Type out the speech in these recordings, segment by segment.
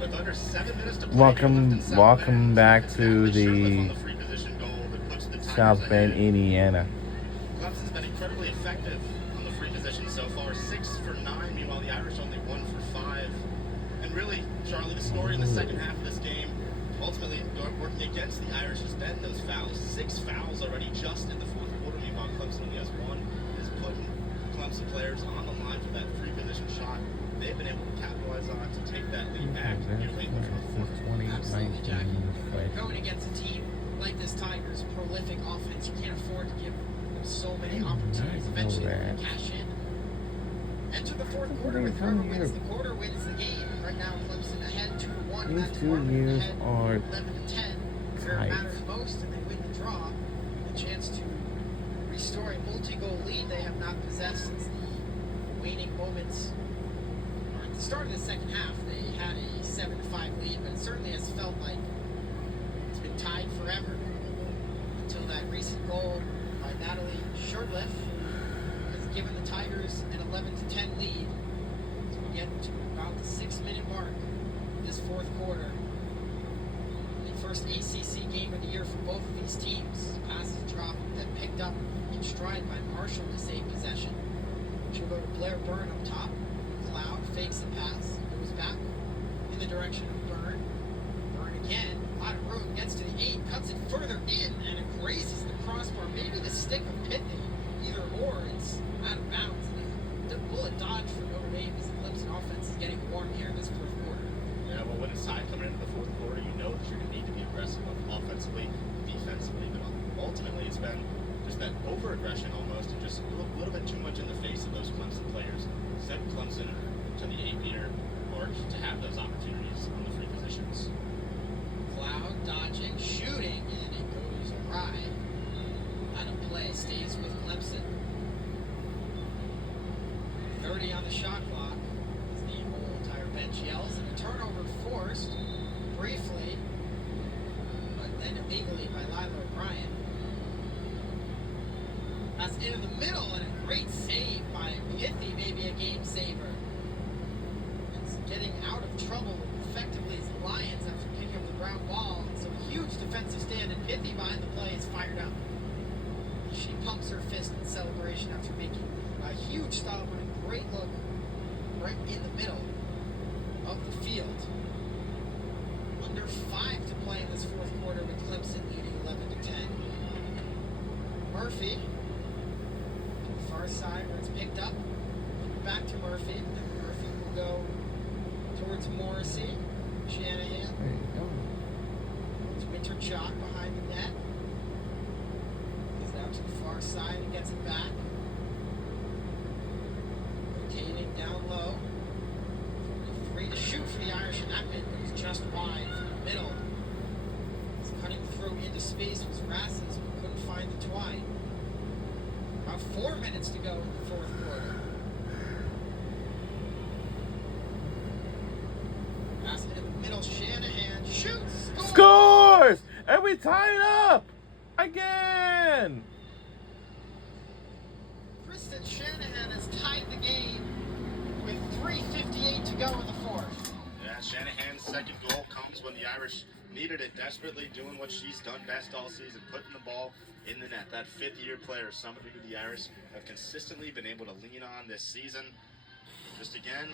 With under 7 minutes to play, welcome back to the South Bend, Indiana. Clemson's been incredibly effective on the free position so far, 6 for 9. Meanwhile, the Irish only 1 for 5. And really, Charlie, the story in the second half of this game, ultimately working against the Irish has been those fouls. 6 fouls already just in the fourth quarter. Meanwhile, Clemson only has 1. Is putting Clemson players on the line for that free position shot. They've been able to capitalize on it to take that lead back here late in the fourth quarter. Absolutely, Jack. Going against a team like this Tigers, prolific offense, you can't afford to give them so many opportunities. Eventually, they're going to cash in. Enter the fourth quarter with whoever wins the quarter wins the game. Right now, Clemson ahead 2-1. These 2 years are 11-10. Where it matters most, and they win the draw. A chance to restore a multi-goal lead they have not possessed since the waning moments. At the start of the second half, they had a 7-5 lead, but it certainly has felt like it's been tied forever until that recent goal by Natalie Shurtleff has given the Tigers an 11-10 lead. As we get to about the 6-minute mark of this fourth quarter. The first ACC game of the year for both of these teams. Passes dropped, then picked up in stride by Marshall to save possession. She'll go to Blair Byrne up top. Cloud fakes the pass, goes back in the direction of Byrne. Byrne again, a lot of room, gets to the 8, cuts it further in, and it grazes the crossbar. Maybe the stick of Pitney, either or, it's out of bounds. The bullet dodge for Notre Dame as the Clemson offense is getting warm here in this fourth quarter. Yeah, well, when it's tied coming into the fourth quarter, you know that you're going to need to be aggressive offensively, defensively, but ultimately it's been just that over-aggression almost, and just a little bit too much in the face of those Clemson players. Sent Clemson to the 8-meter mark to have those opportunities on the free positions. Cloud dodging, shooting, and it goes awry. Out of play, stays with Clemson. 30 on the shot clock as the whole entire bench yells, and a turnover forced briefly, but then illegally by Lila O'Brien. That's into the middle, and a great save by Pitney, maybe a game saver. It's getting out of trouble effectively as the Lions after picking up the ground ball. So a huge defensive stand, and Pitney behind the play is fired up. She pumps her fist in celebration after making a huge stop and a great look right in the middle of the field. Under 5 to play in this fourth quarter with Clemson leading 11-10. Murphy. Far side where it's picked up. Back to Murphy. And Murphy will go towards Morrissey. Shanahan. There you go. It's Winter-Chalk behind the net. He's out to the far side and gets it back. Rotating down low. 3 to shoot for the Irish in that bit, but he's just wide from the middle. His cutting throw into space was Rasses, but couldn't find the twine. About 4 minutes to go in the fourth quarter. Pass it in the middle. Shanahan shoots. Scores! And we tie it up! Again! Kristen Shanahan has tied the game with 3:58 to go in the fourth. Yeah, Shanahan's second goal comes when the Irish needed it desperately, doing what she's done best all season, putting the ball in the net. That fifth-year player, somebody who the Irish have consistently been able to lean on this season. Just again,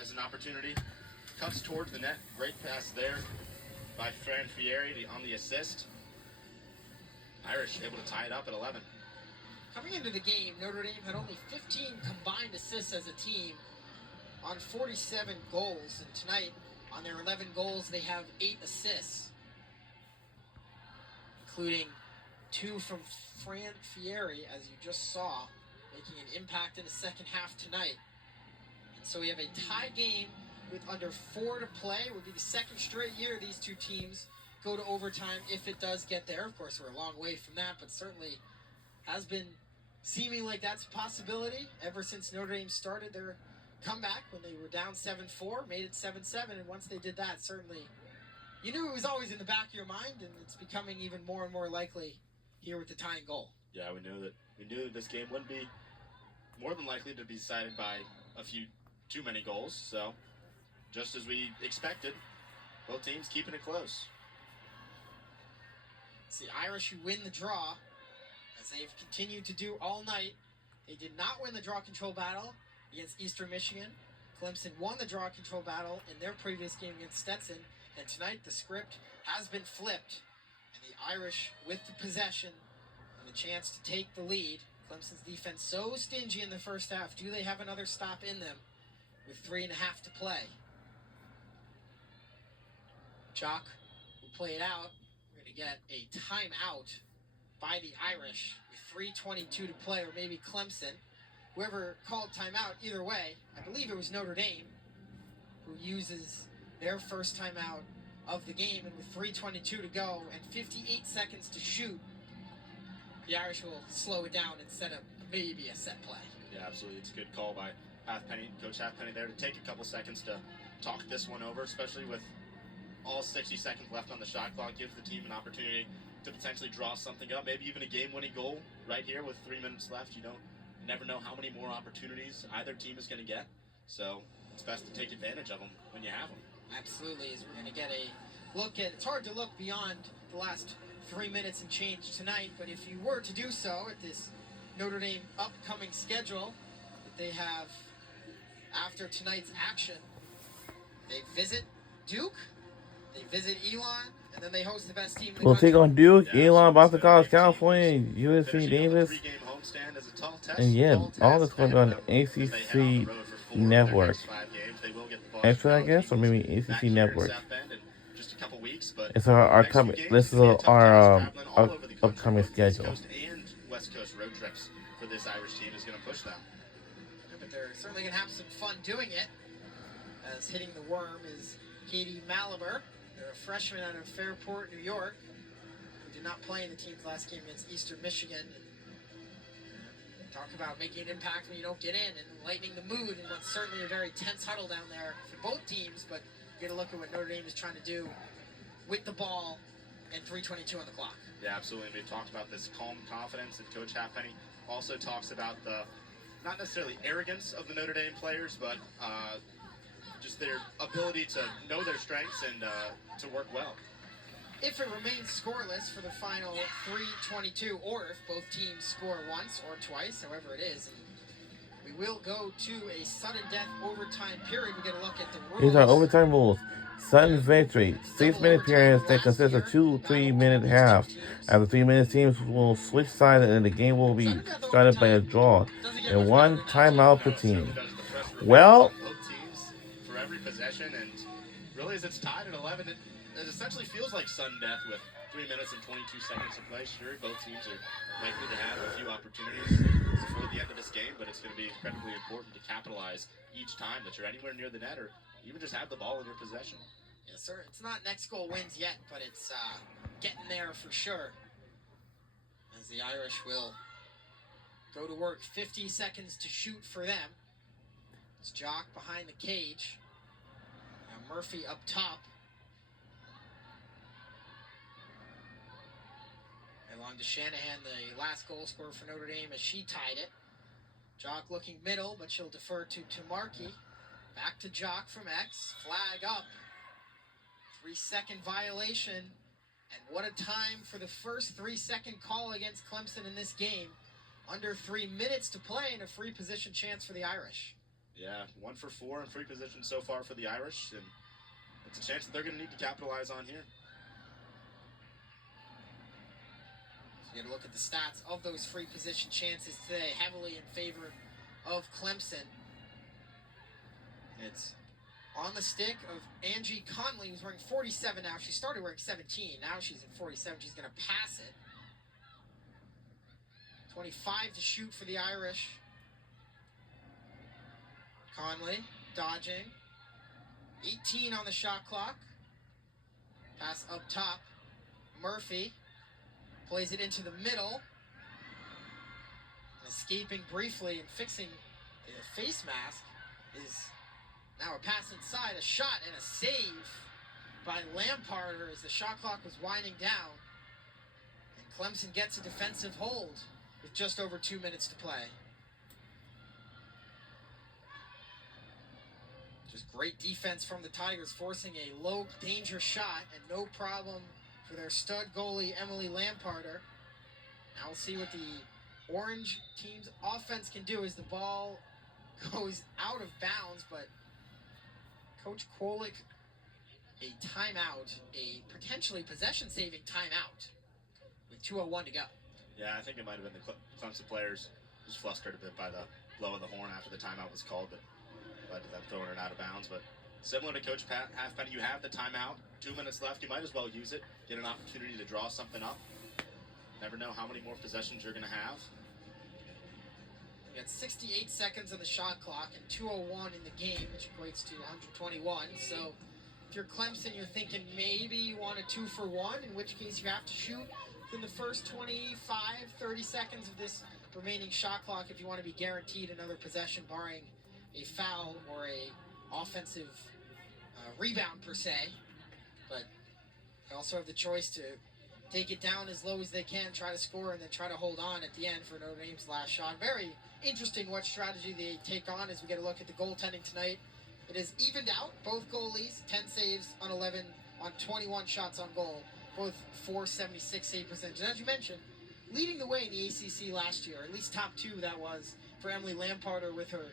as an opportunity, cuts towards the net. Great pass there by Fran Fieri on the assist. Irish able to tie it up at 11. Coming into the game, Notre Dame had only 15 combined assists as a team on 47 goals. And tonight, on their 11 goals, they have 8 assists, including 2 from Fran Fieri, as you just saw, making an impact in the second half tonight. And so we have a tie game with under 4 to play. It would be the second straight year these two teams go to overtime if it does get there. Of course, we're a long way from that, but certainly has been seeming like that's a possibility ever since Notre Dame started their comeback when they were down 7-4, made it 7-7, and once they did that, certainly you knew it was always in the back of your mind, and it's becoming even more and more likely here with the tying goal. Yeah, we knew that this game wouldn't be more than likely to be decided by a few too many goals. So just as we expected, both teams keeping it close. It's the Irish who win the draw, as they've continued to do all night. They did not win the draw control battle against Eastern Michigan. Clemson won the draw control battle in their previous game against Stetson. And tonight the script has been flipped. And the Irish with the possession and the chance to take the lead. Clemson's defense so stingy in the first half. Do they have another stop in them with 3.5 to play? Jock will play it out. We're going to get a timeout by the Irish with 3:22 to play, or maybe Clemson. Whoever called timeout, either way, I believe it was Notre Dame, who uses their first timeout of the game. And with 3:22 to go and 58 seconds to shoot, the Irish will slow it down and set up maybe a set play. Yeah, absolutely. It's a good call by Halfpenny, Coach Halfpenny there to take a couple seconds to talk this one over, especially with all 60 seconds left on the shot clock. Gives the team an opportunity to potentially draw something up, maybe even a game-winning goal right here with 3 minutes left. You never know how many more opportunities either team is going to get, so it's best to take advantage of them when you have them. Absolutely, as we're going to get a look at, it's hard to look beyond the last 3 minutes and change tonight, but if you were to do so at this Notre Dame upcoming schedule that they have after tonight's action, they visit Duke, they visit Elon, and then they host the best team in the We'll country. take on Duke, Yeah, Elon, Boston College, so California, USC finishing Davis, up the 3-game homestand is a tall test, and yeah, tall all task this going on ahead of them as they head on the ACC road for 4 of their Network. next 5 games. They will get the Boston Extra, I College guess, or maybe Eagles back ACC here in Network. South Bend in just a couple weeks, but It's our next few coming. games This is could be a tough task our traveling all over the country. upcoming Both East schedule. Coast and West Coast road trips for this Irish team is going to push them. Yeah, but they're certainly going to have some fun doing it, as hitting the worm is Katie Malaber. They're a freshman out of Fairport, New York, who did not play in the team's last game against Eastern Michigan. And talk about making an impact when you don't get in and lightening the mood in what's certainly a very tense huddle down there for both teams. But you get a look at what Notre Dame is trying to do with the ball and 3:22 on the clock. Yeah, absolutely. We've talked about this calm confidence, and Coach Halfpenny also talks about the, not necessarily arrogance of the Notre Dame players, but just their ability to know their strengths and to work well. If it remains scoreless for the final 3:22, or if both teams score once or twice, however it is, we will go to a sudden death overtime period. We get a look at the rules. These are overtime rules. Sudden victory. 6-minute periods that consist of 2 3-minute halves. After 3 minutes, teams will switch sides and the game will be started by a draw. And 1 timeout per team. Well, Both teams for every possession, and really as it's tied at 11, it essentially feels like sudden death with 3 minutes and 22 seconds to play. Sure, both teams are likely to have a few opportunities before the end of this game, but it's going to be incredibly important to capitalize each time that you're anywhere near the net, or even just have the ball in your possession. Yes, sir. It's not next goal wins yet, but it's getting there for sure. As the Irish will go to work. 50 seconds to shoot for them. It's Jock behind the cage. Now Murphy up top. Along to Shanahan, the last goal scorer for Notre Dame, as she tied it. Jock looking middle, but she'll defer to Markey. Back to Jock from X. Flag up. 3-second violation. And what a time for the first 3-second call against Clemson in this game. Under 3 minutes to play and a free position chance for the Irish. Yeah, 1 for 4 in free position so far for the Irish, and it's a chance that they're going to need to capitalize on here. So you get a look at the stats of those free position chances today, heavily in favor of Clemson. It's on the stick of Angie Conley, who's wearing 47 now. She started wearing 17. Now she's in 47. She's going to pass it. 25 to shoot for the Irish. Conley dodging. 18 on the shot clock. Pass up top. Murphy plays it into the middle. Escaping briefly and fixing the face mask is now a pass inside, a shot, and a save by Lamparter as the shot clock was winding down. And Clemson gets a defensive hold with just over 2 minutes to play. Just great defense from the Tigers, forcing a low danger shot, and no problem for their stud goalie, Emily Lamparter. Now we'll see what the Orange team's offense can do as the ball goes out of bounds, but Coach Kolick, a timeout, a potentially possession-saving timeout with 2:01 to go. Yeah, I think it might have been the Clemson players just flustered a bit by the blow of the horn after the timeout was called, but led to them throwing it out of bounds. But similar to Coach Halfpenny, you have the timeout, 2 minutes left. You might as well use it, get an opportunity to draw something up. Never know how many more possessions you're going to have. We got 68 seconds on the shot clock and 2:01 in the game, which equates to 121. So if you're Clemson, you're thinking maybe you want a 2-for-1, in which case you have to shoot within the first 25, 30 seconds of this remaining shot clock if you want to be guaranteed another possession, barring a foul or a offensive rebound per se. But they also have the choice to take it down as low as they can, try to score, and then try to hold on at the end for Notre Dame's last shot. Very interesting what strategy they take on as we get a look at the goaltending tonight. It is evened out. Both goalies, 10 saves on 11 on 21 shots on goal. Both .476 save percentage. And as you mentioned, leading the way in the ACC last year, at least top two that was for Emily Lamparter with her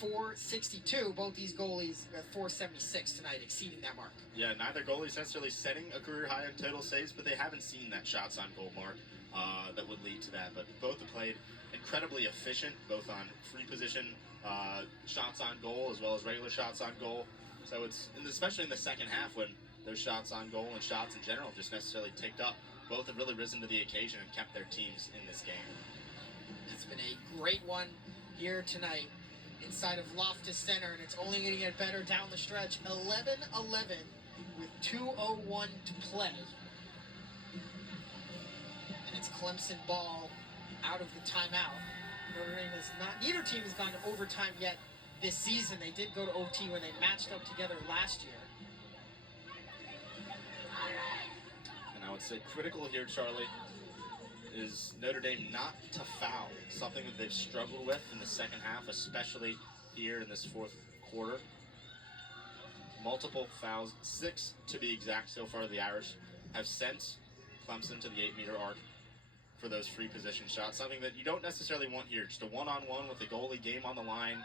.462. Both these goalies got .476 tonight, exceeding that mark. Yeah, neither goalie's necessarily setting a career high in total saves, but they haven't seen that shots on goal mark that would lead to that. But both have played incredibly efficient, both on free position shots on goal as well as regular shots on goal. So it's, and especially in the second half when those shots on goal and shots in general just necessarily ticked up, both have really risen to the occasion and kept their teams in this game. It's been a great one here tonight inside of Loftus Center, and it's only going to get better down the stretch. 11-11 with 2:01 to play. And it's Clemson ball out of the timeout. Notre Dame has not, neither team has gone to overtime yet this season. They did go to OT when they matched up together last year. And I would say critical here, Charlie, is Notre Dame not to foul, something that they've struggled with in the second half, especially here in this fourth quarter. Multiple fouls, 6 to be exact so far. The Irish have sent Clemson to the 8-meter arc for those free position shots, something that you don't necessarily want here. Just a one-on-one with the goalie, game on the line.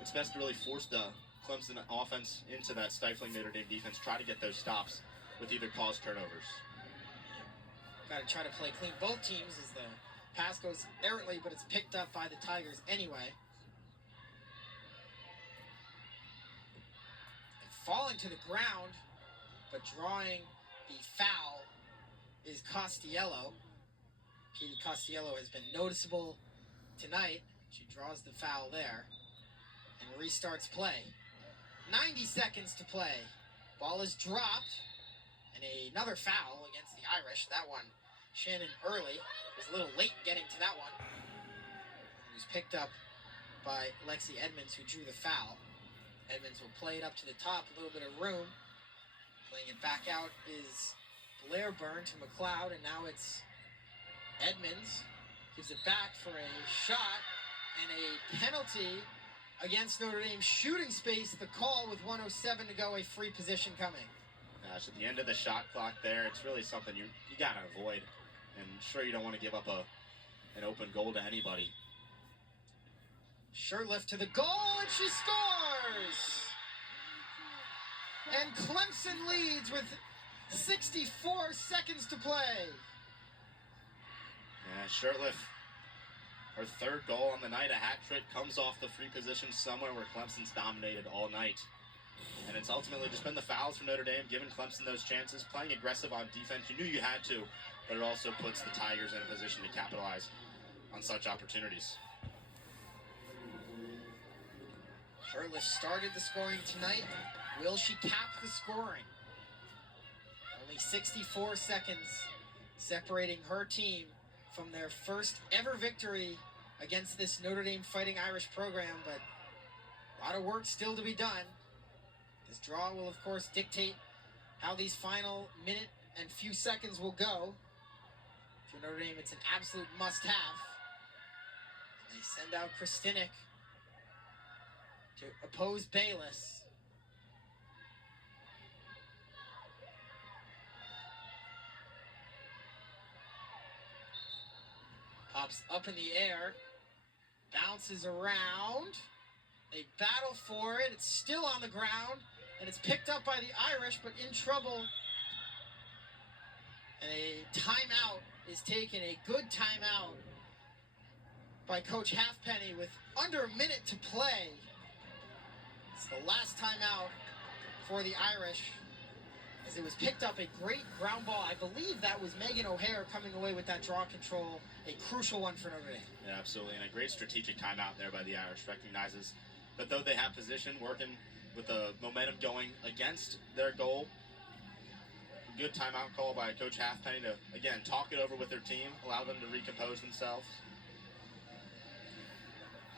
It's best to really force the Clemson offense into that stifling Notre Dame defense, try to get those stops with either cause turnovers. Got to try to play clean. Both teams as the pass goes errantly, but it's picked up by the Tigers anyway. And falling to the ground, but drawing the foul is Costiello. Katie Costiello has been noticeable tonight. She draws the foul there and restarts play. 90 seconds to play. Ball is dropped, and another foul against the Irish. That one, Shannon Early was a little late getting to that one. It was picked up by Lexi Edmonds, who drew the foul. Edmonds will play it up to the top, a little bit of room. Playing it back out is Blairburn to McLeod, and now it's Edmonds. Gives it back for a shot and a penalty against Notre Dame. Shooting space, the call with 1:07 to go, a free position coming. Gosh, at the end of the shot clock there, it's really something you got to avoid. And sure, you don't want to give up an open goal to anybody. Shurtleff to the goal, and she scores! And Clemson leads with 64 seconds to play. Yeah, Shurtleff, her third goal on the night, a hat trick, comes off the free position somewhere where Clemson's dominated all night. And it's ultimately just been the fouls for Notre Dame, giving Clemson those chances, playing aggressive on defense. You knew you had to, but it also puts the Tigers in a position to capitalize on such opportunities. Shurtleff started the scoring tonight. Will she cap the scoring? Only 64 seconds separating her team from their first ever victory against this Notre Dame Fighting Irish program, but a lot of work still to be done. This draw will, of course, dictate how these final minute and few seconds will go. For Notre Dame, it's an absolute must-have. They send out Kristinek to oppose Bayless. Pops up in the air. Bounces around. They battle for it. It's still on the ground. And it's picked up by the Irish, but in trouble. And a timeout is taken. A good timeout by Coach Halfpenny with under a minute to play. It's the last timeout for the Irish, as it was picked up. A great ground ball. I believe that was Megan O'Hare coming away with that draw control. A crucial one for Notre Dame. Yeah, absolutely. And a great strategic timeout there by the Irish. Recognizes that though they have position, working with the momentum going against their goal. Good timeout call by Coach Halfpenny to, again, talk it over with their team, allow them to recompose themselves.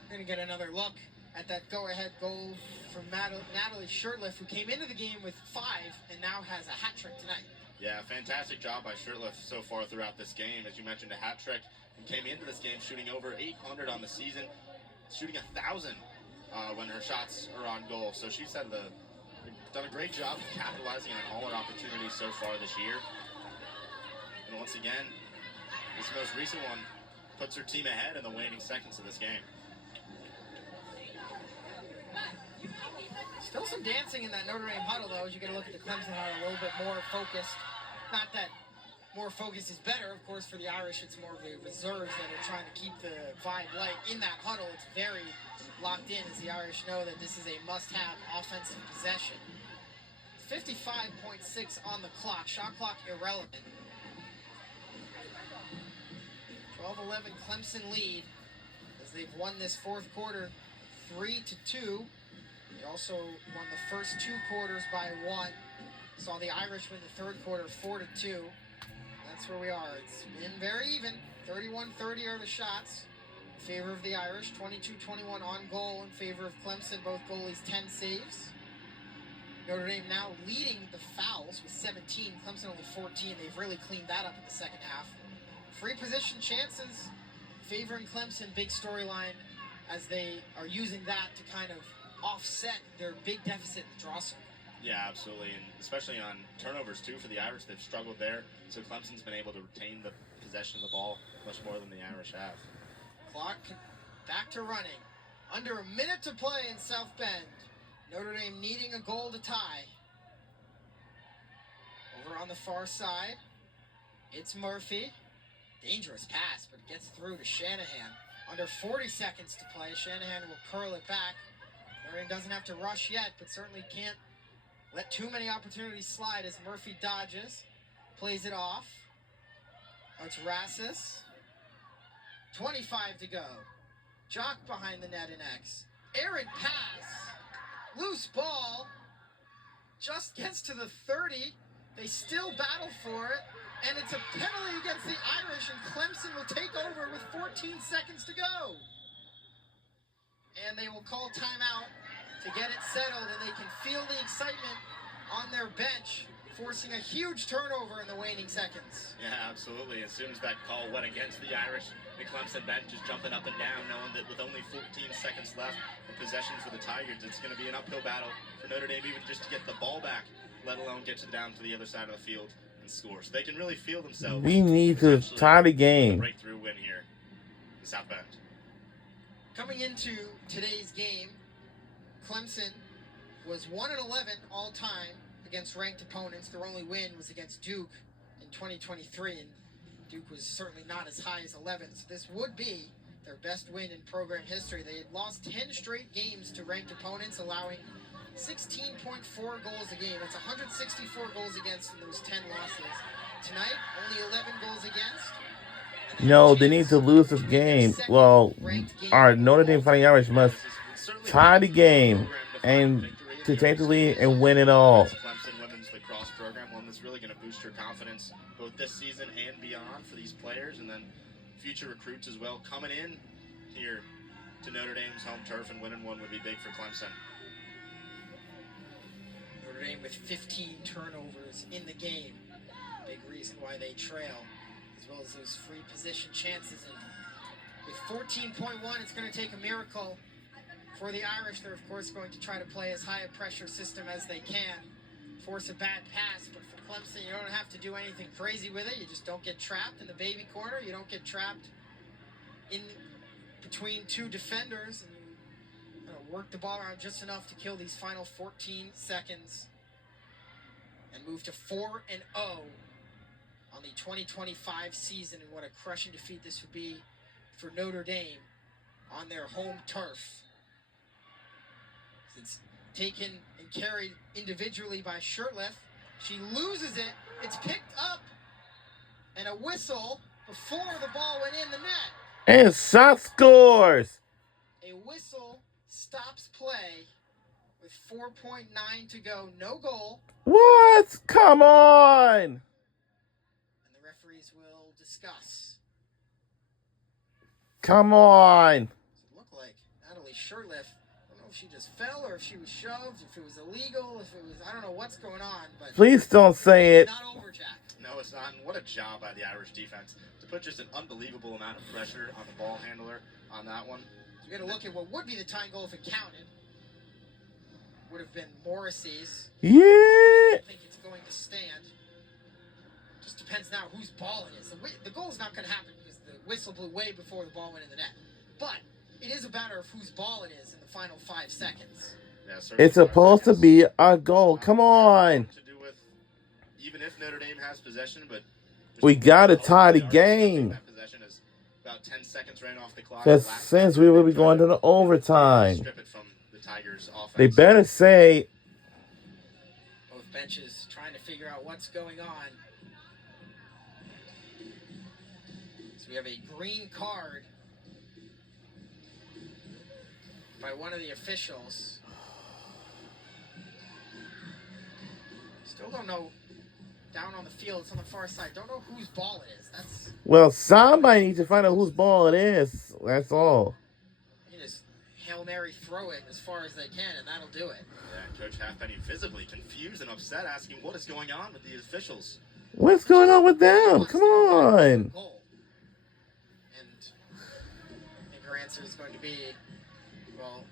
We're going to get another look at that go-ahead goal from Natalie Shirtliff, who came into the game with 5 and now has a hat trick tonight. Yeah, fantastic job by Shirtliff so far throughout this game. As you mentioned, a hat trick, and came into this game shooting over 800 on the season, shooting 1,000 when her shots are on goal. So she's done a great job of capitalizing on all her opportunities so far this year. And once again, this most recent one puts her team ahead in the waning seconds of this game. Still some dancing in that Notre Dame huddle, though, as you get a look at the Clemson huddle, a little bit more focused. Not that more focus is better, of course, for the Irish. It's more of the reserves that are trying to keep the vibe light. In that huddle, it's very locked in, as the Irish know that this is a must-have offensive possession. 55.6 on the clock. Shot clock irrelevant. 12-11 Clemson lead, as they've won this fourth quarter 3-2. They also won the first 2 quarters by 1. Saw the Irish win the third quarter 4-2. That's where we are. It's been very even. 31-30 are the shots in favor of the Irish. 22-21 on goal in favor of Clemson. Both goalies 10 saves. Notre Dame now leading the fouls with 17. Clemson only 14. They've really cleaned that up in the second half. Free position chances favoring Clemson. Big storyline as they are using that to kind of offset their big deficit in the draw circle. Yeah, absolutely, and especially on turnovers, too, for the Irish. They've struggled there, so Clemson's been able to retain the possession of the ball much more than the Irish have. Clock back to running. Under a minute to play in South Bend. Notre Dame needing a goal to tie. Over on the far side, it's Murphy. Dangerous pass, but it gets through to Shanahan. Under 40 seconds to play, Shanahan will curl it back. Notre Dame doesn't have to rush yet, but certainly can't let too many opportunities slide as Murphy dodges. Plays it off. Oh, it's Rassus. 25 to go. Jock behind the net in X. Errant pass. Loose ball. Just gets to the 30. They still battle for it. And it's a penalty against the Irish, and Clemson will take over with 14 seconds to go. And they will call timeout to get it settled, and they can feel the excitement on their bench, forcing a huge turnover in the waning seconds. Yeah, absolutely. As soon as that call went against the Irish, the Clemson bench is jumping up and down, knowing that with only 14 seconds left in possession for the Tigers, it's going to be an uphill battle for Notre Dame even just to get the ball back, let alone get down to the other side of the field and score. So they can really feel themselves. We need to tie the game. Breakthrough win here in South Bend. Coming into today's game, Clemson was 1-11 all time against ranked opponents. Their only win was against Duke in 2023, and Duke was certainly not as high as 11. So this would be their best win in program history. They had lost 10 straight games to ranked opponents, allowing 16.4 goals a game. That's 164 goals against in those 10 losses. Tonight, only 11 goals against. No, they need to lose this game. Well, our Notre Dame Fighting Irish must tie the game and to take the lead and win it all. Clemson women's lacrosse program, one that's really going to boost your confidence both this season and beyond for these players, and then future recruits as well coming in here to Notre Dame's home turf, and winning one would be big for Clemson. Notre Dame with 15 turnovers in the game. Big reason why they trail, as well as those free position chances. And with 14.1, it's going to take a miracle for the Irish. They're, of course, going to try to play as high a pressure system as they can, force a bad pass. But for Clemson, you don't have to do anything crazy with it. You just don't get trapped in the baby corner. You don't get trapped in between two defenders, and you work the ball around just enough to kill these final 14 seconds and move to 4-0 on the 2025 season. And what a crushing defeat this would be for Notre Dame on their home turf. It's taken and carried individually by Shirtliff. She loses it. It's picked up. And a whistle before the ball went in the net. And shot scores. A whistle stops play with 4.9 to go. No goal. What? Come on. And the referees will discuss. Come on. It looked like Natalie Shirtliff. I don't know if she just fell or if she was shoved, if it was illegal, if it was, I don't know what's going on. But please don't say it. Not overjacked. No, it's not. And what a job by the Irish defense to put just an unbelievable amount of pressure on the ball handler on that one. You're going to look at what would be the tying goal if it counted. Would have been Morrissey's. Yeah. I don't think it's going to stand. Just depends now whose ball it is. The goal is not going to happen because the whistle blew way before the ball went in the net. But it is a matter of whose ball it is in the final 5 seconds. Yeah, it's supposed to be a goal. Come on. To do with, even if Notre Dame has possession, but we got to tie the game. That possession is about 10 seconds right off the clock. Because since we will be going to the overtime, strip it from the Tigers' offense. they better say. Both benches trying to figure out what's going on. So we have a green card by one of the officials. Still don't know. Down on the field, it's on the far side. Don't know whose ball it is. That's well, somebody needs to find out whose ball it is. That's all. You just Hail Mary throw it as far as they can, and that'll do it. Yeah, Coach Halfpenny visibly confused and upset, asking what is going on with the officials. What's going on with them? Come on. Goal. And I think her answer is going to be, well,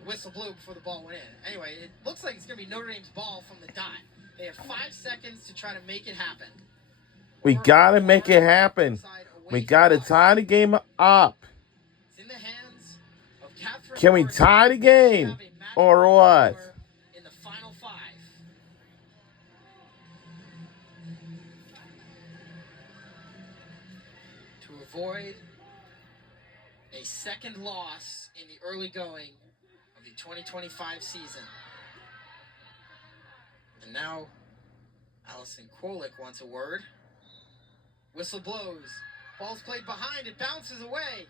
the whistle blew before the ball went in. Anyway, it looks like it's going to be Notre Dame's ball from the dot. They have 5 seconds to try to make it happen. We got to make it happen. We got to tie the game up. It's in the hands of Catherine. Can we tie the game or what? In the final 5. To avoid a second loss in the early going of the 2025 season. And now, Allison Kwolik wants a word. Whistle blows. Ball's played behind. It bounces away.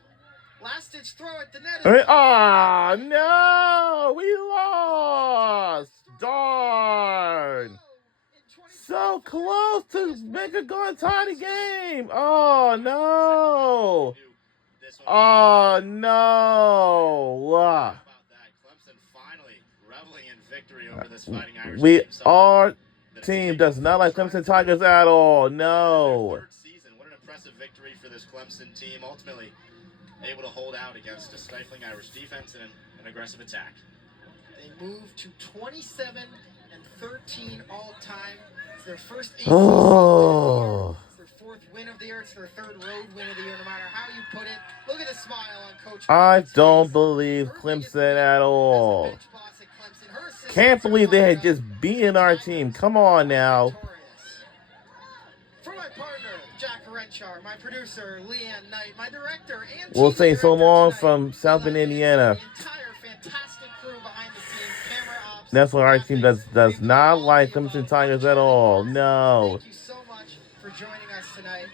Last-ditch throw at the net. Oh, no. We lost. Darn. So close to make a go and tie the game. Oh, no. Oh, no. Clemson finally reveling in victory over this Fighting Irish team. Our team does not like Clemson Tigers at all. No. Third season. What an impressive victory for this Clemson team. Ultimately able to hold out against a stifling Irish defense and an aggressive attack. They move to 27-13 all time. It's their first 8 Oh. It's their 4th win of the year. It's their 3rd road win of the year, no matter how you put it. Look at the smile on Coach. I don't believe Clemson at all. Can't believe they had just beaten our team. Come on now. For my partner, Jack Renchar, my producer, Leanne Knight, my director, and we'll say so long tonight, from South Bend, Indiana. The entire fantastic crew behind the scenes, camera ops. That's why our team does not like Clemson Tigers at all. No. Thank you so much for joining us tonight.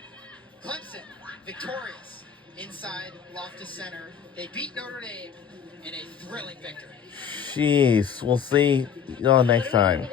Clemson, victorious inside Loftus Center. They beat Notre Dame in a thrilling victory. Jeez. We'll see y'all next time.